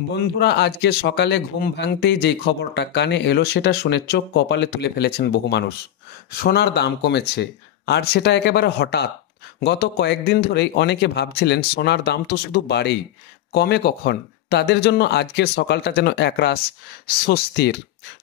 বন্ধুরা, আজকে সকালে ঘুম ভাঙতেই যেই খবরটা কানে এলো সেটা শুনে চোখ কপালে তুলে ফেলেছেন বহু মানুষ। সোনার দাম কমেছে, আর সেটা একেবারে হঠাৎ। গত কয়েকদিন ধরেই অনেকে ভাবছিলেন সোনার দাম তো শুধু বাড়েই, কমে কখন। তাদের জন্য আজকের সকালটা যেন একরাশ স্বস্তির।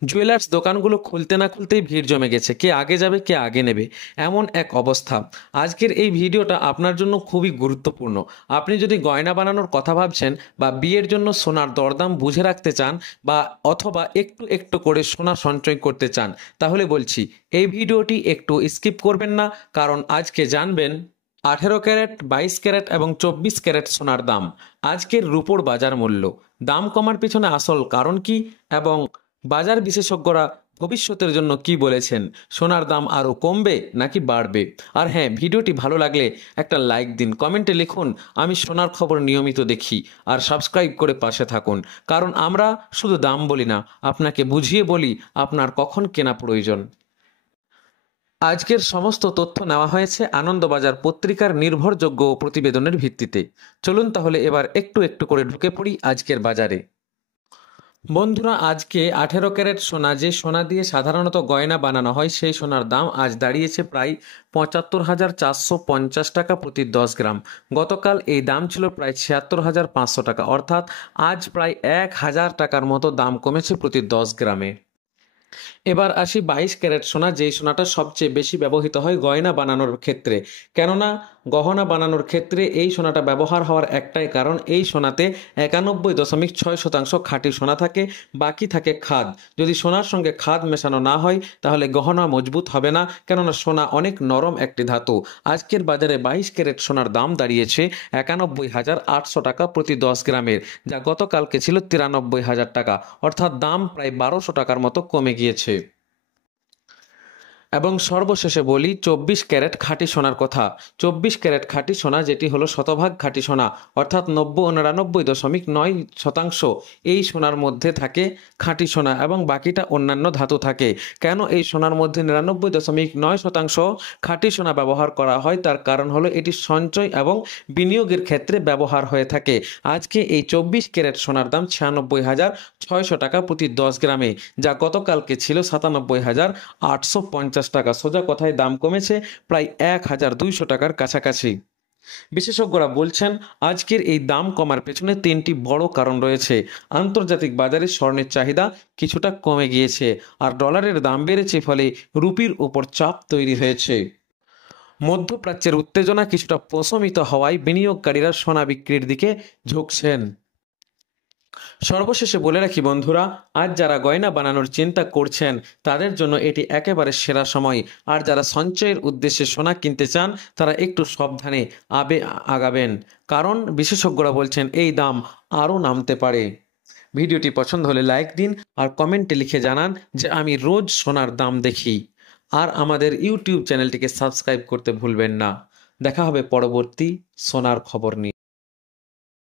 জুয়েলার্স দোকানগুলো খুলতে না খুলতেই ভিড় জমে গেছে, কে আগে যাবে কে আগে নেবে, এমন এক অবস্থা। আজকের এই ভিডিওটা আপনার জন্য খুবই গুরুত্বপূর্ণ। আপনি যদি গয়না বানানোর কথা ভাবছেন বা বিয়ের জন্য সোনার দরদাম বুঝে রাখতে চান, বা অথবা একটু একটু করে সোনা সঞ্চয় করতে চান, তাহলে বলছি এই ভিডিওটি একটু স্কিপ করবেন না। কারণ আজকে জানবেন 18 ক্যারেট, 22 ক্যারেট এবং 24 ক্যারেট সোনার দাম, আজকের রুপোর বাজার মূল্য, দাম কমার পিছনে আসল কারণ কি, এবং বাজার বিশেষজ্ঞরা ভবিষ্যতের জন্য কি বলেছেন। সোনার দাম আরও কমবে নাকি বাড়বে? আর হ্যাঁ, ভিডিওটি ভালো লাগলে একটা লাইক দিন, কমেন্টে লিখুন আমি সোনার খবর নিয়মিত দেখি, আর সাবস্ক্রাইব করে পাশে থাকুন। কারণ আমরা শুধু দাম বলি না, আপনাকে বুঝিয়ে বলি আপনার কখন কেনা প্রয়োজন। আজকের সমস্ত তথ্য নেওয়া হয়েছে আনন্দবাজার পত্রিকার নির্ভরযোগ্য প্রতিবেদনের ভিত্তিতে। চলুন তাহলে এবার একটু একটু করে ঢুকে পড়ি আজকের বাজারে। বন্ধুরা, আজকে 18 ক্যারেট সোনা, যে সোনা দিয়ে সাধারণত গয়না বানানো হয়, সেই সোনার দাম আজ দাঁড়িয়েছে প্রায় ৭৫,৪৫০ টাকা প্রতি 10 গ্রাম। গতকাল এই দাম ছিল প্রায় ৭৬,৫০০ টাকা, অর্থাৎ আজ প্রায় ১,০০০ টাকার মতো দাম কমেছে প্রতি 10 গ্রামে। এবার আসি 22 ক্যারেট সোনা, যেই সোনাটা সবচেয়ে বেশি ব্যবহৃত হয় গয়না বানানোর ক্ষেত্রে। কেননা গহনা বানানোর ক্ষেত্রে এই সোনাটা ব্যবহার হওয়ার একটাই কারণ, এই সোনাতে 91.6% খাঁটি সোনা থাকে, বাকি থাকে খাদ। যদি সোনার সঙ্গে খাদ মেশানো না হয় তাহলে গহনা মজবুত হবে না, কেননা সোনা অনেক নরম একটি ধাতু। আজকের বাজারে 22 ক্যারেট সোনার দাম দাঁড়িয়েছে 91,৮০০ টাকা প্রতি 10 গ্রামের, যা গতকালকে ছিল 93,০০০ টাকা, অর্থাৎ দাম প্রায় ১২০০ টাকার মতো কমে গিয়েছে। এবং সর্বশেষে বলি 24 ক্যারেট খাঁটি সোনার কথা। 24 ক্যারেট খাঁটি সোনা, যেটি হলো শতভাগ খাঁটি সোনা, অর্থাৎ 99.9% এই সোনার মধ্যে থাকে খাঁটি সোনা, এবং বাকিটা অন্যান্য ধাতু থাকে। কেন এই সোনার মধ্যে 99.9% খাঁটি সোনা ব্যবহার করা হয়, তার কারণ হলো এটি সঞ্চয় এবং বিনিয়োগের ক্ষেত্রে ব্যবহার হয়ে থাকে। আজকে এই 24 ক্যারেট সোনার দাম 96,৬০০ টাকা প্রতি 10 গ্রামে, যা গতকালকে ছিল 97,৮৫০ টাকা। সোজা কথায় দাম কমেছে প্রায় 1,২০০ টাকার কাছাকাছি। বিশেষজ্ঞরা বলছেন আজকের এই দাম কমার পেছনে তিনটি বড় কারণ রয়েছে। আন্তর্জাতিক বাজারে স্বর্ণের চাহিদা কিছুটা কমে গিয়েছে, আর ডলারের দাম বেড়েছে, ফলে রুপির উপর চাপ তৈরি হয়েছে। মধ্যপ্রাচ্যের উত্তেজনা কিছুটা প্রশমিত হওয়ায় বিনিয়োগকারীরা সোনা বিক্রির দিকে ঝুঁকছেন। সর্বশেষে বলে রাখি বন্ধুরা, আজ যারা গয়না বানানোর চিন্তা করছেন তাদের জন্য এটি একেবারে সেরা সময়। আর যারা সঞ্চয়ের উদ্দেশ্যে সোনা কিনতে চান তারা একটু সাবধানে আগাবেন, কারণ বিশেষজ্ঞরা বলছেন এই দাম আরও নামতে পারে। ভিডিওটি পছন্দ হলে লাইক দিন, আর কমেন্টে লিখে জানান যে আমি রোজ সোনার দাম দেখি। আর আমাদের ইউটিউব চ্যানেলটিকে সাবস্ক্রাইব করতে ভুলবেন না। দেখা হবে পরবর্তী সোনার খবর নিয়ে।